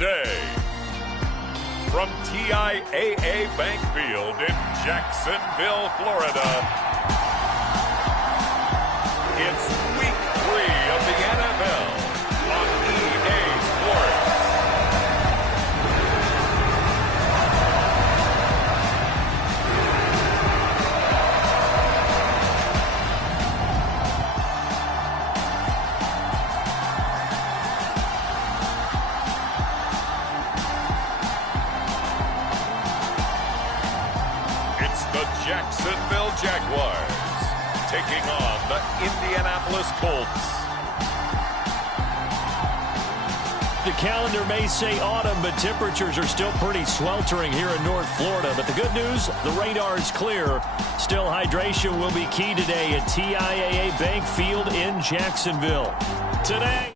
today. From TIAA Bank Field in Jacksonville, Florida, it's Week 3 of the NFL on EA Sports. The Jacksonville Jaguars taking on the Indianapolis Colts. The calendar may say autumn, but temperatures are still pretty sweltering here in North Florida. But the good news, the radar is clear. Still, hydration will be key today at TIAA Bank Field in Jacksonville. Today.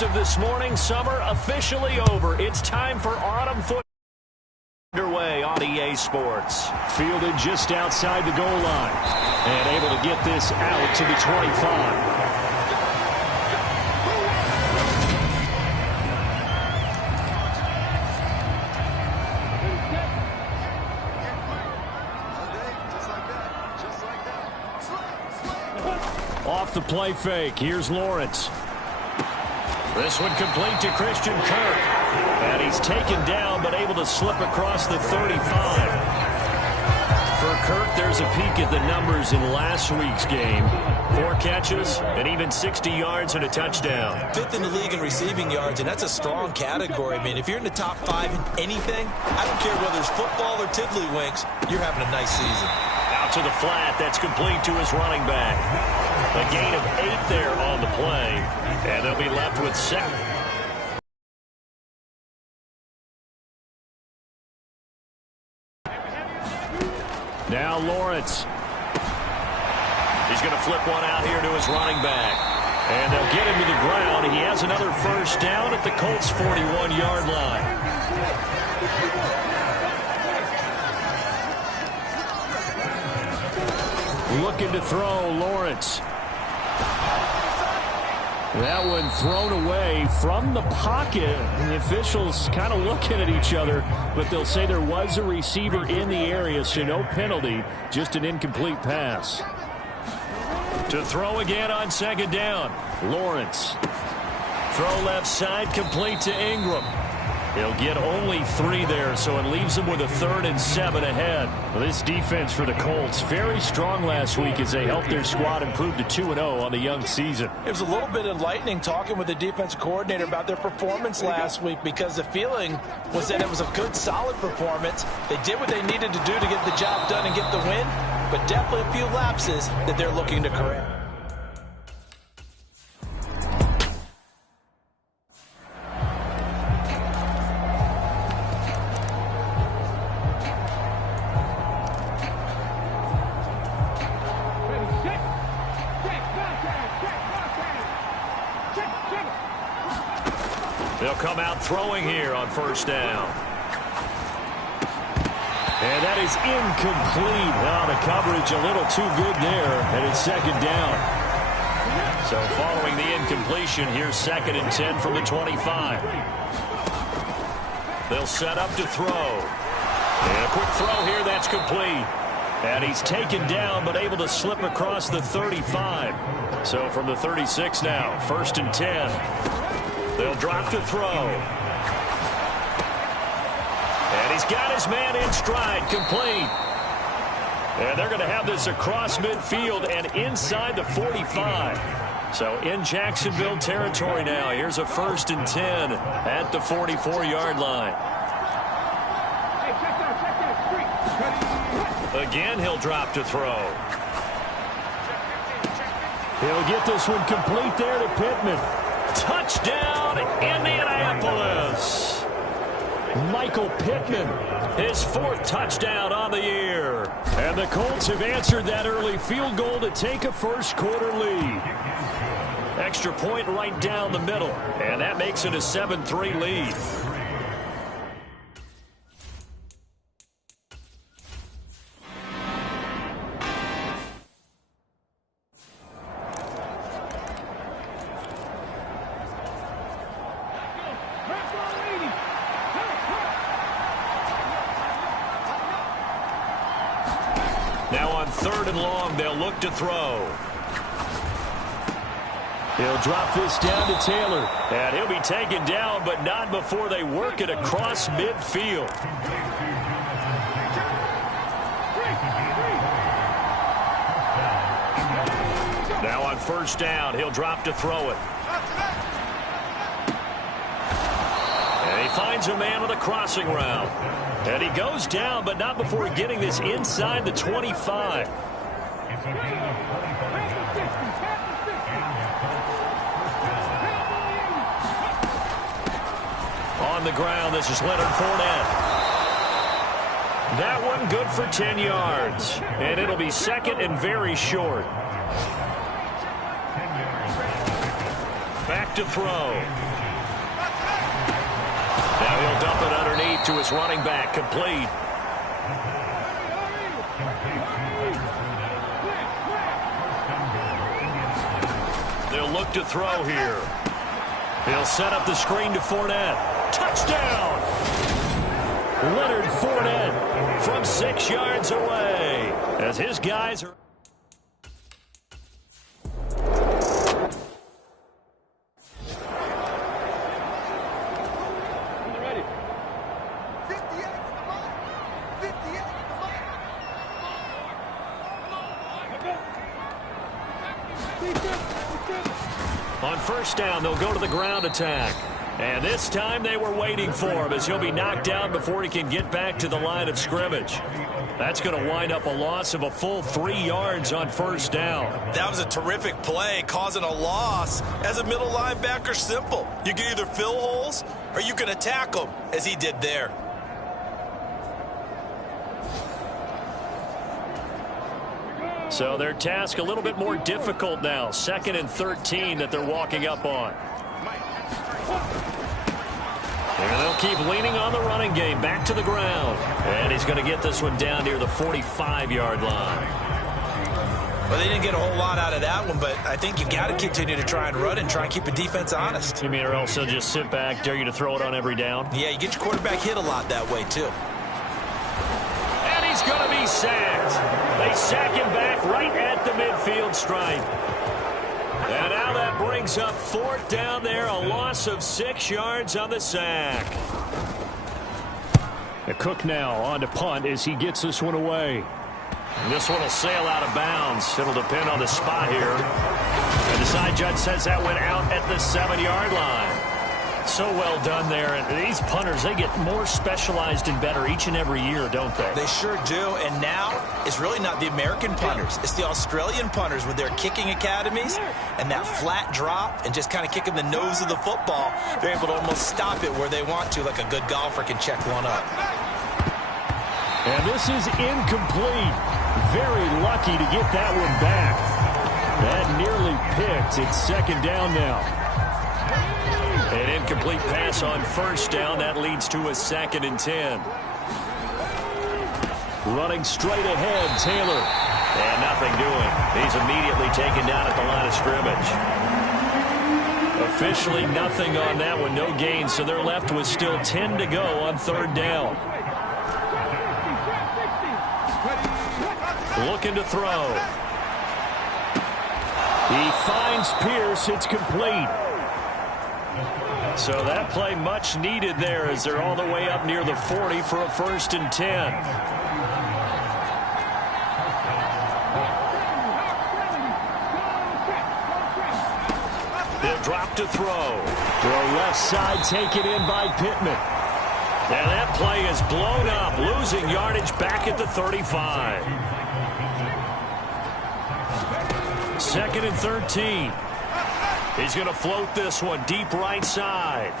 As of this morning, summer officially over. It's time for autumn football underway on EA Sports. Fielded just outside the goal line and able to get this out to the 25. Off the play fake, here's Lawrence. This one complete to Christian Kirk. And he's taken down, but able to slip across the 35. For Kirk, there's a peek at the numbers in last week's game. 4 catches and even 60 yards and a touchdown. 5th in the league in receiving yards, and that's a strong category. I mean, if you're in the top 5 in anything, I don't care whether it's football or tiddlywinks, you're having a nice season. Out to the flat, that's complete to his running back. A gain of 8 there on the play, and they'll be left with 7. Now Lawrence. He's going to flip one out here to his running back. And they'll get him to the ground. He has another first down at the Colts' 41-yard line. Looking to throw, Lawrence. That one thrown away from the pocket. The officials kind of looking at each other, but they'll say there was a receiver in the area, so no penalty, just an incomplete pass. To throw again on second down, Lawrence. Throw left side, complete to Ingram. He'll get only 3 there, so it leaves him with a 3rd and 7 ahead. Well, this defense for the Colts, very strong last week as they helped their squad improve to 2-0 on the young season. It was a little bit enlightening talking with the defensive coordinator about their performance last week, because the feeling was that it was a good, solid performance. They did what they needed to do to get the job done and get the win, but definitely a few lapses that they're looking to correct. They'll come out throwing here on first down. And that is incomplete. Oh, the coverage a little too good there, and it's second down. So following the incompletion, here's 2nd and 10 from the 25. They'll set up to throw. And a quick throw here, that's complete. And he's taken down, but able to slip across the 35. So from the 36 now, 1st and 10. They'll drop to throw. And he's got his man in stride, complete. And they're going to have this across midfield and inside the 45. So in Jacksonville territory now. Here's a 1st and 10 at the 44-yard line. Again, he'll drop to throw. He'll get this one complete there to Pittman. Touchdown, Indianapolis. Michael Pittman, his 4th touchdown on the year. And the Colts have answered that early field goal to take a first-quarter lead. Extra point right down the middle, and that makes it a 7-3 lead. Now on 3rd and long, they'll look to throw. He'll drop this down to Taylor. And he'll be taken down, but not before they work it across midfield. Now on 1st down, he'll drop to throw it. And he finds a man on the crossing route. And he goes down, but not before getting this inside the 25. On the ground, this is Leonard Fournette. That one good for 10 yards. And it'll be 2nd and very short. Back to throw. Dump it underneath to his running back. Complete. They'll look to throw here. He'll set up the screen to Fournette. Touchdown! Leonard Fournette from 6 yards away as his guys are... On first down, they'll go to the ground attack. And this time they were waiting for him as he'll be knocked down before he can get back to the line of scrimmage. That's going to wind up a loss of a full 3 yards on first down. That was a terrific play, causing a loss. As a middle linebacker, simple. You can either fill holes or you can attack them, as he did there. So their task a little bit more difficult now. 2nd and 13 that they're walking up on. And they'll keep leaning on the running game. Back to the ground. And he's going to get this one down near the 45-yard line. Well, they didn't get a whole lot out of that one, but I think you got to continue to try and run and try and keep the defense honest. You mean or else they'll just sit back, dare you to throw it on every down? Yeah, you get your quarterback hit a lot that way, too. And he's going to be sacked. They sack him back right at the midfield stripe. And now that brings up 4th down there, a loss of 6 yards on the sack. Cook now on to punt as he gets this one away. And this one will sail out of bounds. It'll depend on the spot here. And the side judge says that went out at the 7-yard line. So well done there. And these punters, they get more specialized and better each and every year, don't they? They sure do. And now it's really not the American punters. It's the Australian punters with their kicking academies and that flat drop and just kind of kicking the nose of the football. They're able to almost stop it where they want to, like a good golfer can check one up. And this is incomplete. Very lucky to get that one back. That nearly picked. It's 2nd down now. An incomplete pass on first down. That leads to a 2nd and 10. Running straight ahead, Taylor. And nothing doing. He's immediately taken down at the line of scrimmage. Officially nothing on that one. No gain, so they're left with still 10 to go on 3rd down. Looking to throw. He finds Pierce. It's complete. So that play much needed there as they're all the way up near the 40 for a 1st and 10. They'll drop to throw. Throw left side taken in by Pittman. And that play is blown up, losing yardage back at the 35. 2nd and 13. He's going to float this one deep right side.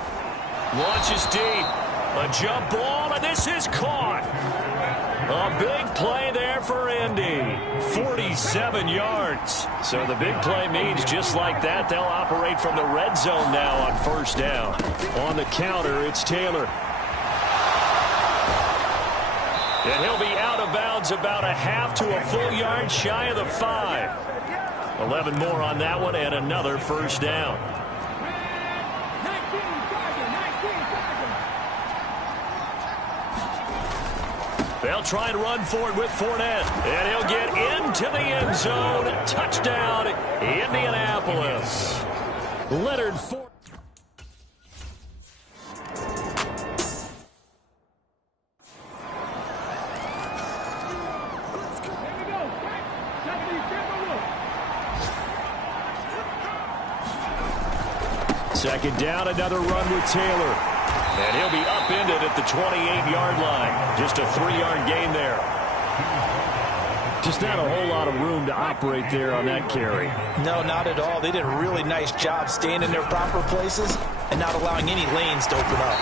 Launches deep. A jump ball, and this is caught. A big play there for Indy. 47 yards. So the big play means just like that, they'll operate from the red zone now on first down. On the counter, it's Taylor. And he'll be out of bounds about a half to a full yard shy of the 5. 11 more on that one and another first down. They'll try and run for it with Fournette. And he'll get into the end zone. Touchdown, Indianapolis. Leonard Fournette. Second down, another run with Taylor. And he'll be upended at the 28-yard line. Just a 3-yard gain there. Just not a whole lot of room to operate there on that carry. No, not at all. They did a really nice job staying in their proper places and not allowing any lanes to open up.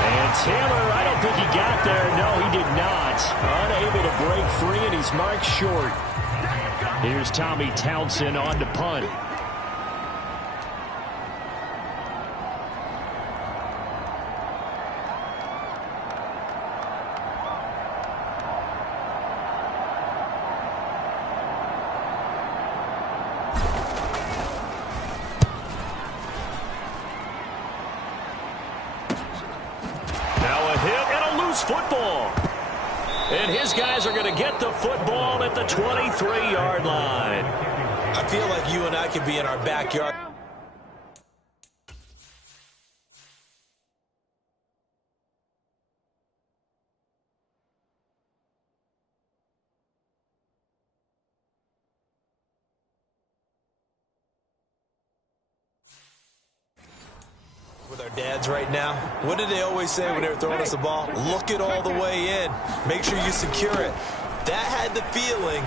And Taylor, I don't think he got there. No, he did not. Unable to break free, and he's marked short. Here's Tommy Townsend on to punt. Colts football. And his guys are going to get the football at the 23-yard line. I feel like you and I could be in our backyard. With our dads right now, what did they always say when they were throwing us the ball? Look it all the way in. Make sure you secure it. That had the feeling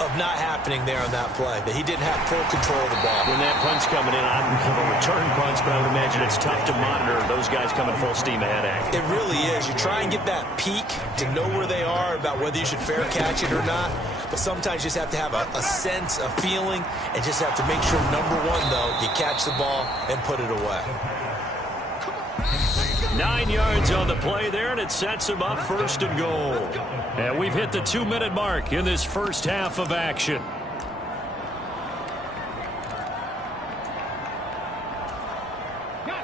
of not happening there on that play, that he didn't have full control of the ball. When that punch coming in, I don't have a return punch, but I would imagine it's tough to monitor those guys coming full steam ahead at you. It really is. You try and get that peek to know where they are, about whether you should fair catch it or not. But sometimes you just have to have a sense, a feeling, and just have to make sure, number one, though, you catch the ball and put it away. 9 yards on the play there, and it sets him up 1st and goal. And we've hit the 2-minute mark in this first half of action.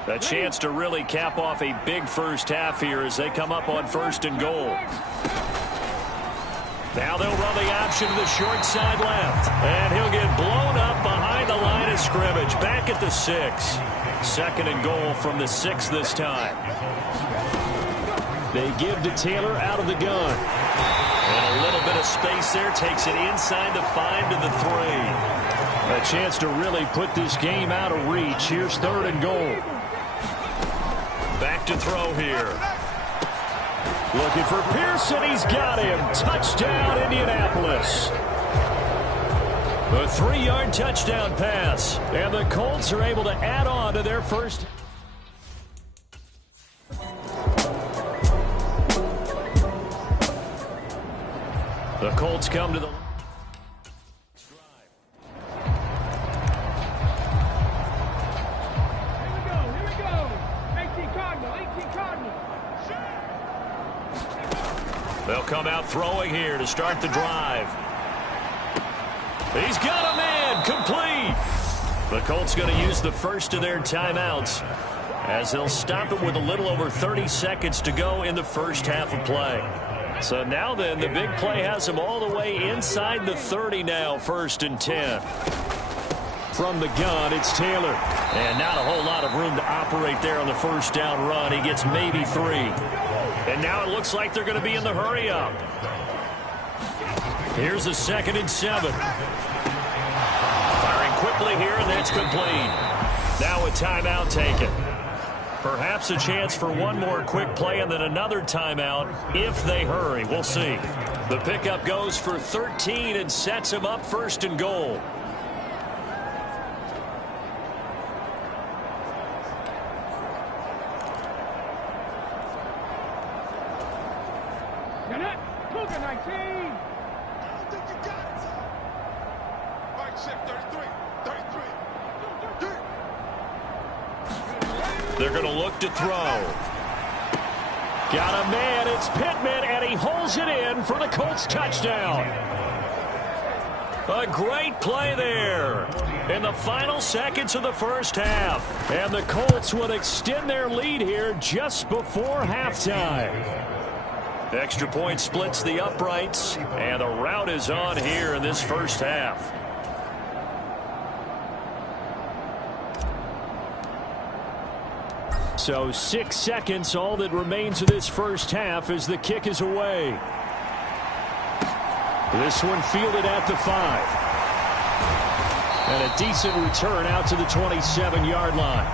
A chance to really cap off a big first half here as they come up on 1st and goal. Now they'll run the option to the short side left. And he'll get blown up behind the line of scrimmage. Back at the 6. 2nd and goal from the 6 this time. They give to Taylor out of the gun. And a little bit of space there. Takes it inside the 5 to the 3. A chance to really put this game out of reach. Here's 3rd and goal. Back to throw here. Looking for Pearson. He's got him. Touchdown, Indianapolis. A 3-yard touchdown pass. And the Colts are able to add on to their first. The Colts come to the They'll come out throwing here to start the drive. He's got a man, complete. The Colts going to use the first of their timeouts as they'll stop it with a little over 30 seconds to go in the first half of play. So now then, the big play has them all the way inside the 30 now, 1st and 10. From the gun, it's Taylor. And not a whole lot of room to operate there on the first down run. He gets maybe 3. And now it looks like they're going to be in the hurry up. Here's the 2nd and 7. Firing quickly here, and that's complete. Now a timeout taken. Perhaps a chance for one more quick play and then another timeout if they hurry. We'll see. The pickup goes for 13 and sets him up 1st and goal. They're going to look to throw. Got a man. It's Pittman, and he holds it in for the Colts touchdown. A great play there in the final seconds of the first half. And the Colts would extend their lead here just before halftime. Extra point splits the uprights, and the route is on here in this first half. So 6 seconds, all that remains of this first half as the kick is away. This one fielded at the 5. And a decent return out to the 27-yard line.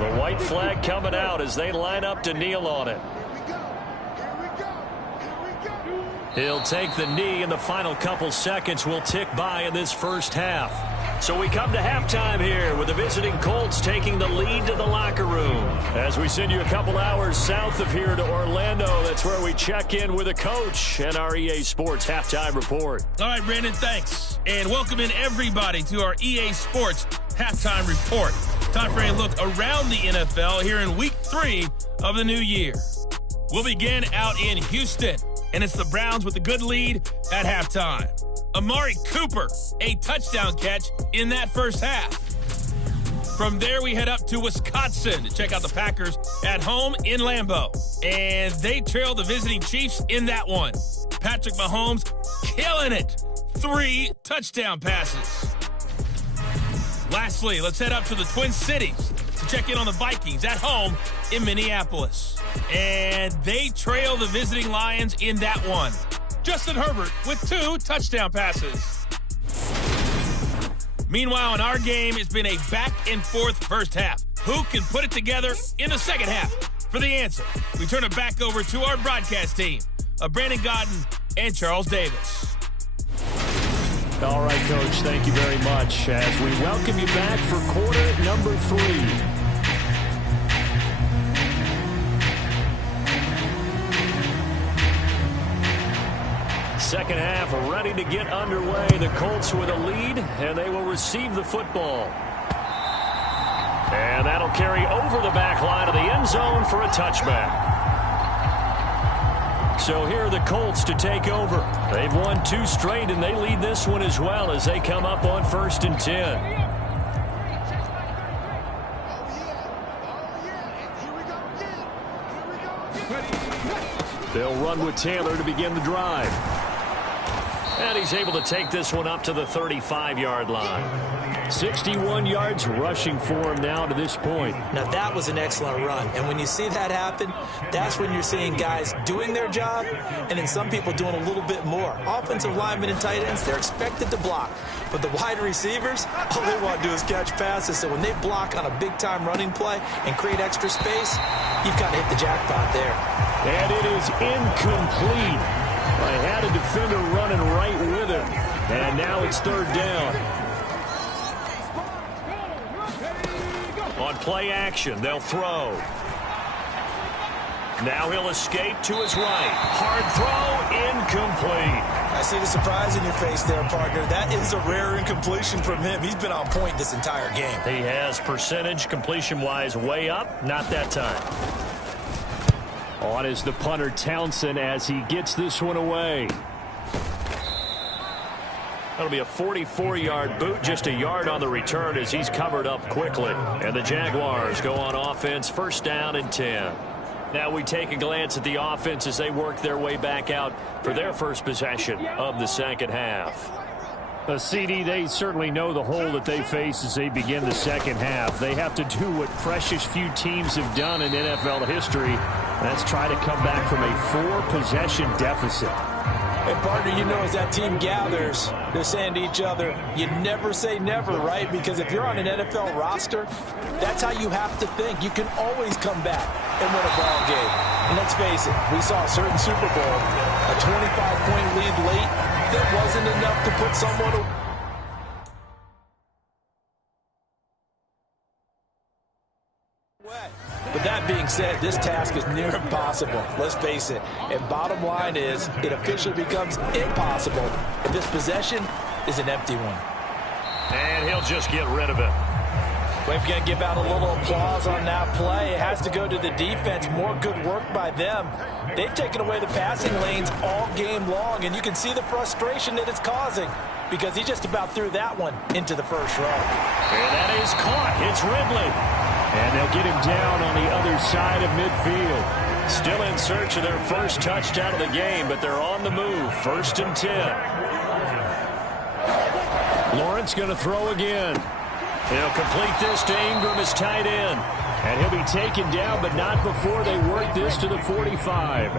The white flag coming out as they line up to kneel on it. He'll take the knee, and the final couple seconds will tick by in this first half. So we come to halftime here with the visiting Colts taking the lead to the locker room. As we send you a couple hours south of here to Orlando, that's where we check in with a coach and our EA Sports halftime report. All right, Brandon, thanks. And welcome in everybody to our EA Sports halftime report. Time for a look around the NFL here in week 3 of the new year. We'll begin out in Houston, and it's the Browns with a good lead at halftime. Amari Cooper, a touchdown catch in that first half. From there, we head up to Wisconsin to check out the Packers at home in Lambeau. And they trail the visiting Chiefs in that one. Patrick Mahomes killing it. 3 touchdown passes. Lastly, let's head up to the Twin Cities to check in on the Vikings at home in Minneapolis. And they trail the visiting Lions in that one. Justin Herbert with 2 touchdown passes. Meanwhile, in our game, it's been a back-and-forth first half. Who can put it together in the second half? For the answer, we turn it back over to our broadcast team of Brandon Godden and Charles Davis. All right, Coach, thank you very much as we welcome you back for quarter number 3. Second half ready to get underway. The Colts with a lead, and they will receive the football. And that'll carry over the back line of the end zone for a touchback. So here are the Colts to take over. They've won 2 straight, and they lead this one as well as they come up on 1st and 10. They'll run with Taylor to begin the drive. And he's able to take this one up to the 35-yard line. 61 yards rushing for him now to this point. Now, that was an excellent run. And when you see that happen, that's when you're seeing guys doing their job and then some people doing a little bit more. Offensive linemen and tight ends, they're expected to block. But the wide receivers, all they want to do is catch passes. So when they block on a big-time running play and create extra space, you've got to hit the jackpot there. And it is incomplete. I had a defender running right with him. And now it's 3rd down. On play action, they'll throw. Now he'll escape to his right. Hard throw, incomplete. I see the surprise in your face there, partner. That is a rare incompletion from him. He's been on point this entire game. He has percentage completion-wise way up. Not that time. On is the punter Townsend as he gets this one away. That'll be a 44-yard boot, just a yard on the return as he's covered up quickly. And the Jaguars go on offense, 1st down and 10. Now we take a glance at the offense as they work their way back out for their first possession of the second half. CD, they certainly know the hole that they face as they begin the second half. They have to do what precious few teams have done in NFL history. That's try to come back from a 4-possession deficit. And partner, you know, as that team gathers, they're saying to each other, you never say never, right? Because if you're on an NFL roster, that's how you have to think. You can always come back and win a ball game. And let's face it, we saw a certain Super Bowl, a 25-point lead late, that wasn't enough to put someone away. But that being said, this task is near impossible. Let's face it. And bottom line is, it officially becomes impossible if this possession is an empty one. And he'll just get rid of it. We've got to give out a little applause on that play. It has to go to the defense. More good work by them. They've taken away the passing lanes all game long, and you can see the frustration that it's causing because he just about threw that one into the first row. And that is caught. It's Ridley. And they'll get him down on the other side of midfield. Still in search of their first touchdown of the game, but they're on the move. 1st and 10. Lawrence going to throw again. He'll complete this to Ingram as tight end. And he'll be taken down, but not before they work this to the 45.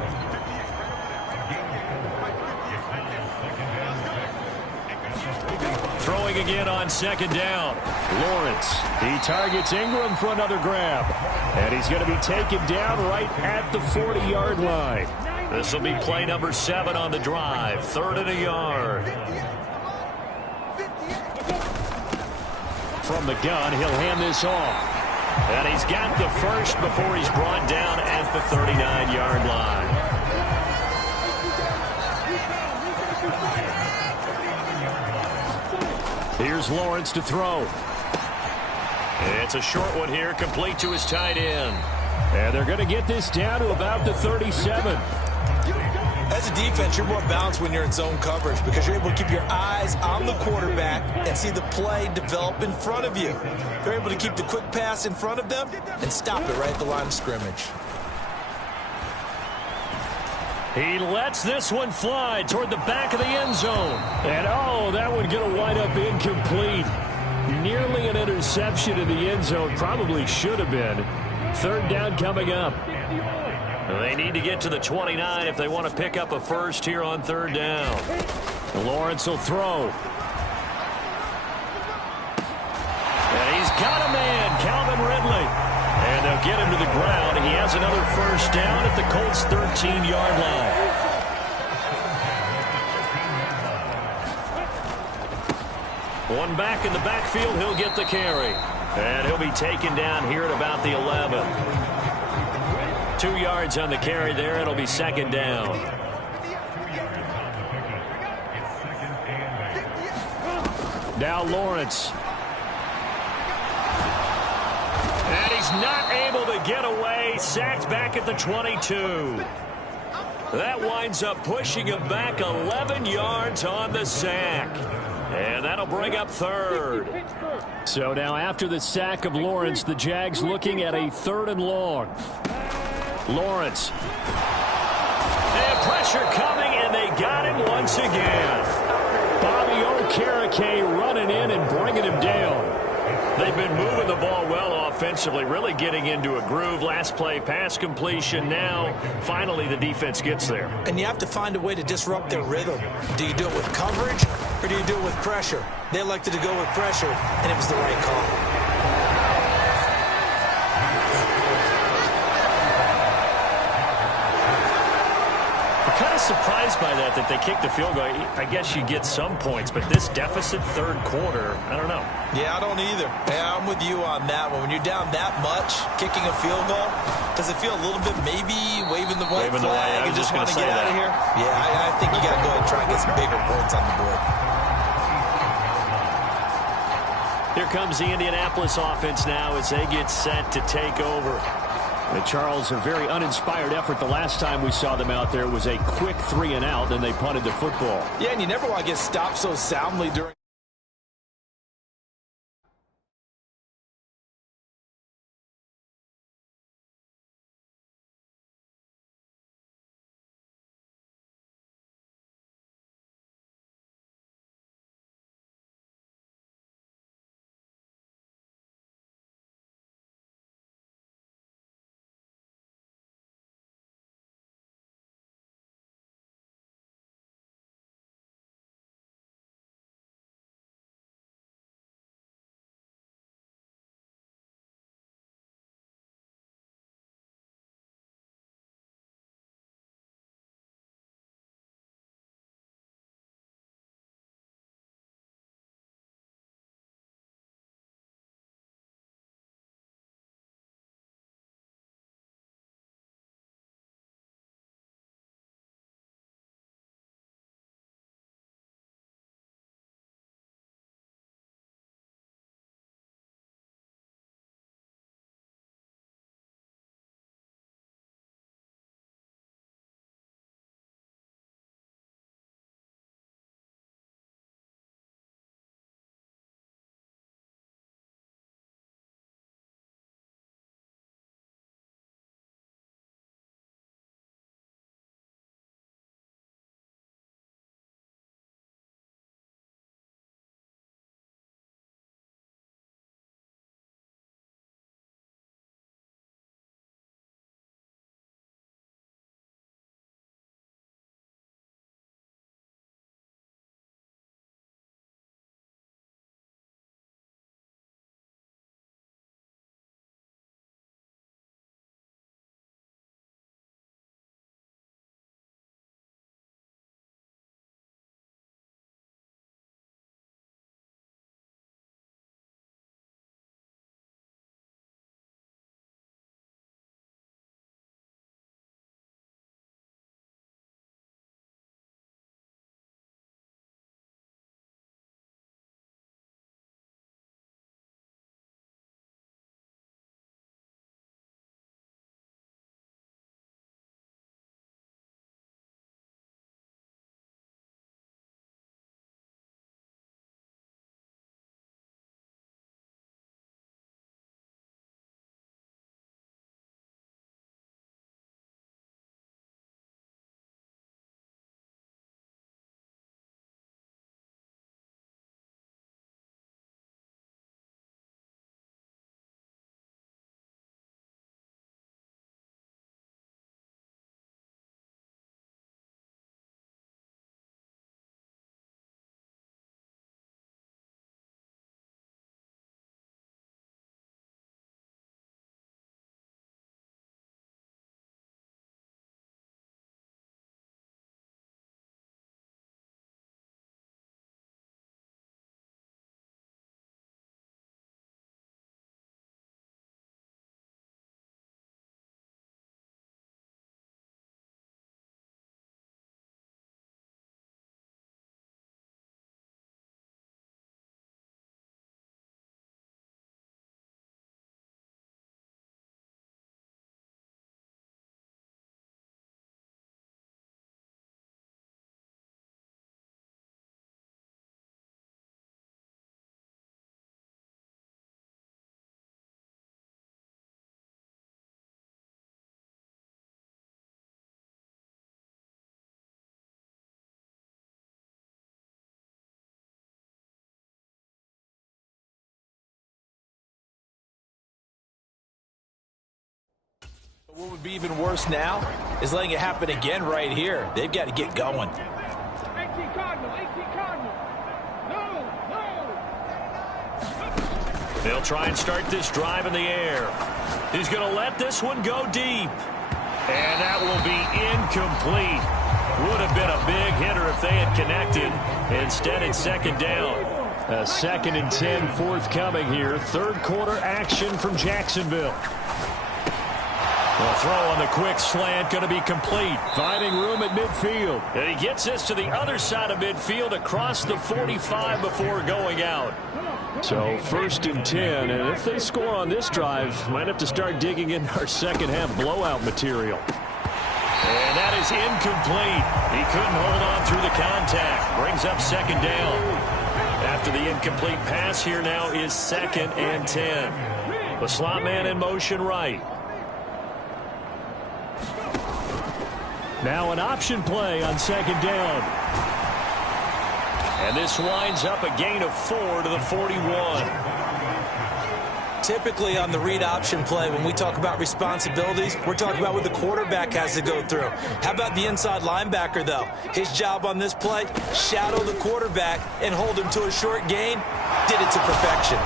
Throwing again on 2nd down. Lawrence, he targets Ingram for another grab. And he's going to be taken down right at the 40-yard line. This will be play number 7 on the drive. 3rd and a yard. From the gun, he'll hand this off. And he's got the first before he's brought down at the 39-yard line. Here's Lawrence to throw. It's a short one here, complete to his tight end. And they're going to get this down to about the 37. As a defense, you're more balanced when you're in zone coverage because you're able to keep your eyes on the quarterback and see the play develop in front of you. They're able to keep the quick pass in front of them and stop it right at the line of scrimmage. He lets this one fly toward the back of the end zone. And, oh, that one going to wind up incomplete. Nearly an interception in the end zone. Probably should have been. Third down coming up. They need to get to the 29 if they want to pick up a first here on third down. Lawrence will throw. And he's got a man, Calvin Ridley. And they'll get him to the ground. He has another first down at the Colts' 13-yard line. One back in the backfield, he'll get the carry. And he'll be taken down here at about the 11. 2 yards on the carry there. It'll be second down. Now Lawrence. And he's not able to get away. Sacked back at the 22. That winds up pushing him back 11 yards on the sack. And that'll bring up third. So now after the sack of Lawrence, the Jags looking at a 3rd and long. Lawrence. And pressure coming, and they got him once again. Bobby Okereke running in and bringing him down. They've been moving the ball well offensively, really getting into a groove. Last play, pass completion. Now, finally, the defense gets there. And you have to find a way to disrupt their rhythm. Do you do it with coverage, or do you do it with pressure? They elected to go with pressure, and it was the right call. Kind of surprised by that they kicked the field goal. I guess you get some points, but this deficit third quarter, I don't know. Yeah, I don't either. Yeah, I'm with you on that one. When you're down that much, kicking a field goal, does it feel a little bit maybe waving the white flag and just want to get out of here? Yeah, I think you got to go ahead and try and get some bigger points on the board. Here comes the Indianapolis offense now as they get set to take over. Charles, a very uninspired effort. The last time we saw them out there was a quick 3-and-out, and they punted the football. Yeah, and you never want to get stopped so soundly during What would be even worse now is letting it happen again right here. They've got to get going. 18 Cardinal. No. They'll try and start this drive in the air. He's going to let this one go deep. And that will be incomplete. Would have been a big hitter if they had connected. Instead, it's second down. A 2nd and 10 forthcoming here. Third quarter action from Jacksonville. The throw on the quick slant going to be complete. Finding room at midfield. And he gets this to the other side of midfield across the 45 before going out. So 1st and 10. And if they score on this drive, might have to start digging in our second half blowout material. And that is incomplete. He couldn't hold on through the contact. Brings up second down. After the incomplete pass, here now is 2nd and 10. The slot man in motion right. Now an option play on 2nd down. And this winds up a gain of 4 to the 41. Typically on the read option play, when we talk about responsibilities, we're talking about what the quarterback has to go through. How about the inside linebacker, though? His job on this play, shadow the quarterback and hold him to a short gain. Did it to perfection.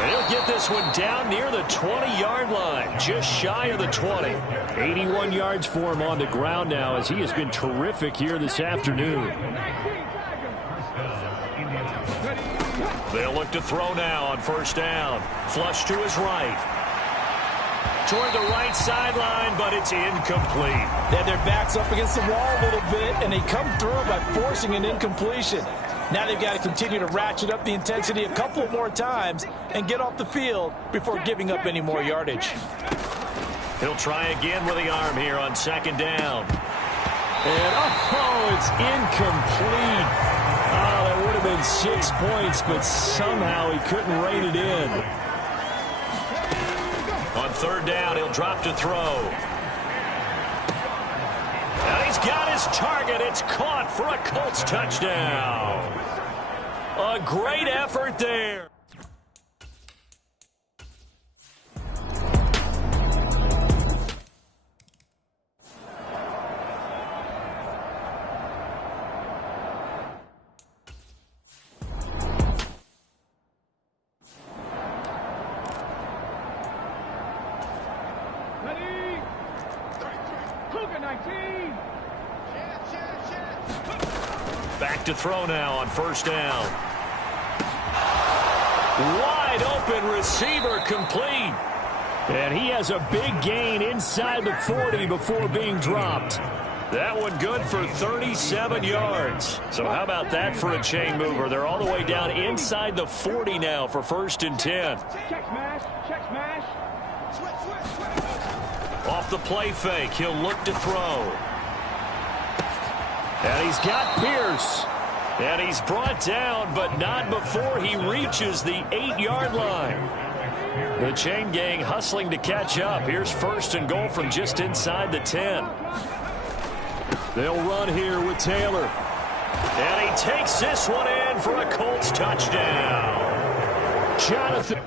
And he'll get this one down near the 20-yard line, just shy of the 20. 81 yards for him on the ground now, as he has been terrific here this afternoon. They'll look to throw now on 1st down. Flush to his right. Toward the right sideline, but it's incomplete. They had their backs up against the wall a little bit, and they come through by forcing an incompletion. Now they've got to continue to ratchet up the intensity a couple more times and get off the field before giving up any more yardage. He'll try again with the arm here on 2nd down. And, oh, it's incomplete. Oh, that would have been 6 points, but somehow he couldn't rein it in. On 3rd down, he'll drop to throw. And he's got his target. It's caught for a Colts touchdown. A great effort there. Back to throw now on 1st down. Wide open receiver complete. And he has a big gain inside the 40 before being dropped. That one good for 37 yards. So how about that for a chain mover? They're all the way down inside the 40 now for 1st and 10. Check smash. Off the play fake, he'll look to throw. And he's got Pierce. And he's brought down, but not before he reaches the 8-yard line. The chain gang hustling to catch up. Here's 1st and goal from just inside the 10. They'll run here with Taylor. And he takes this one in for a Colts touchdown. Jonathan.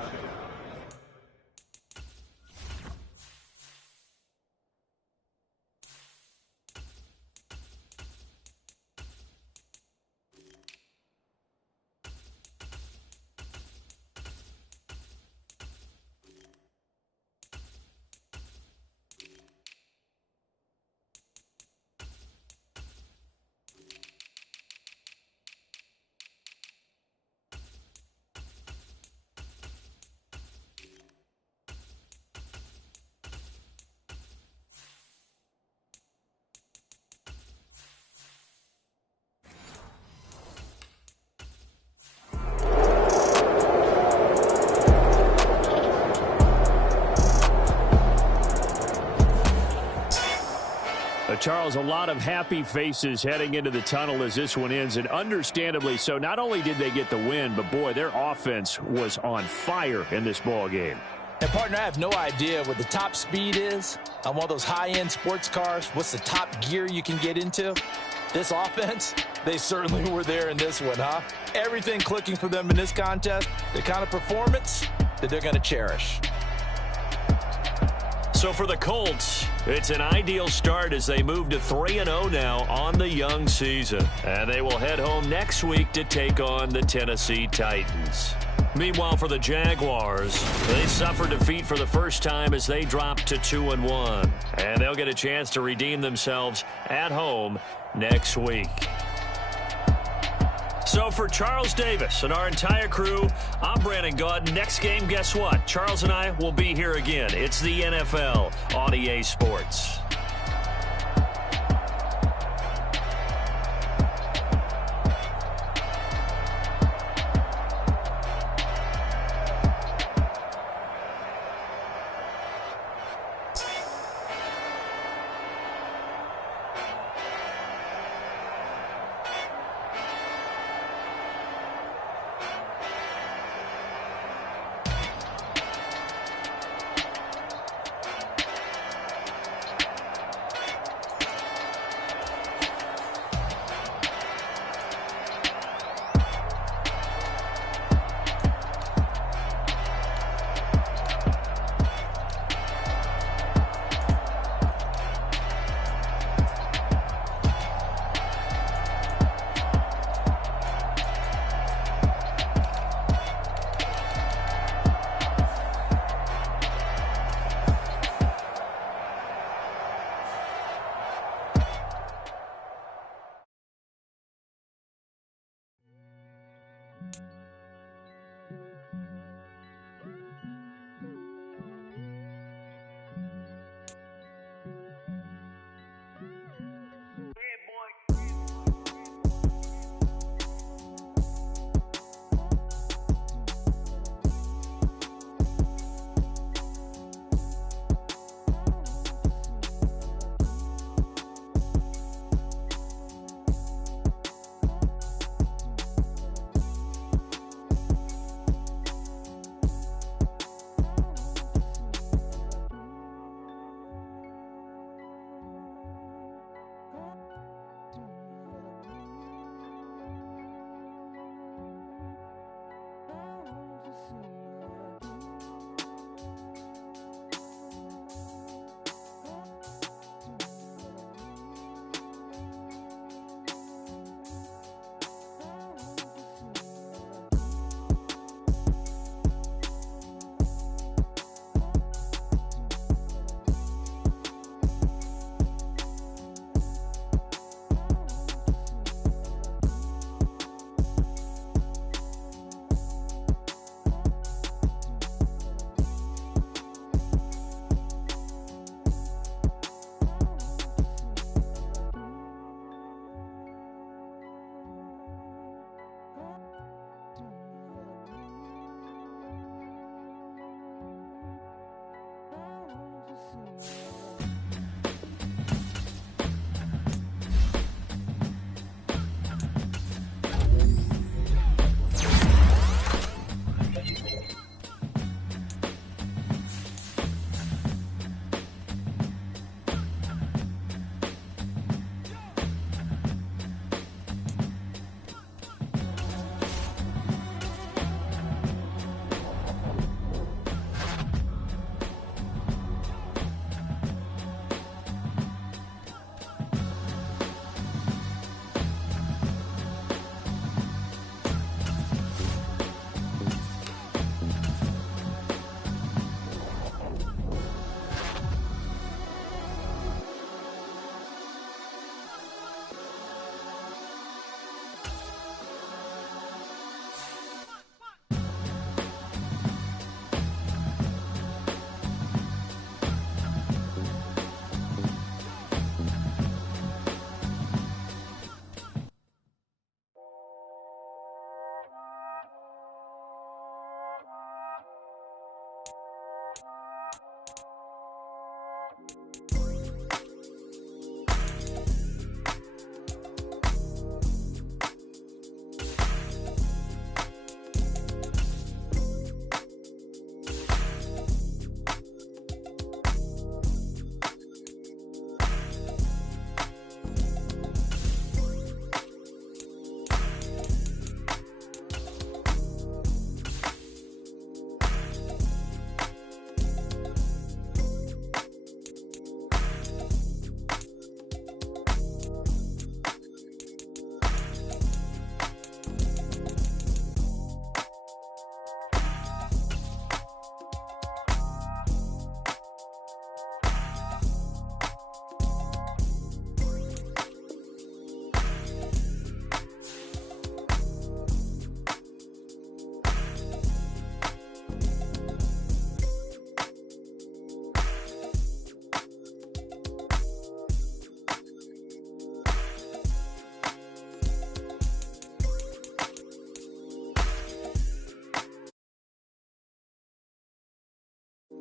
Charles, a lot of happy faces heading into the tunnel as this one ends, and understandably so. Not only did they get the win, but, boy, their offense was on fire in this ball game. And, partner, I have no idea what the top speed is on one of those high-end sports cars. What's the top gear you can get into? This offense, they certainly were there in this one, huh? Everything clicking for them in this contest, the kind of performance that they're going to cherish. So for the Colts, it's an ideal start as they move to 3-0 now on the young season. And they will head home next week to take on the Tennessee Titans. Meanwhile, for the Jaguars, they suffered defeat for the first time as they dropped to 2-1. And they'll get a chance to redeem themselves at home next week. So for Charles Davis and our entire crew, I'm Brandon Gaudin. Next game, guess what? Charles and I will be here again. It's the NFL on EA Sports.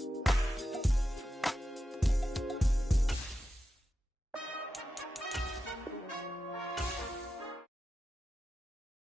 Bye.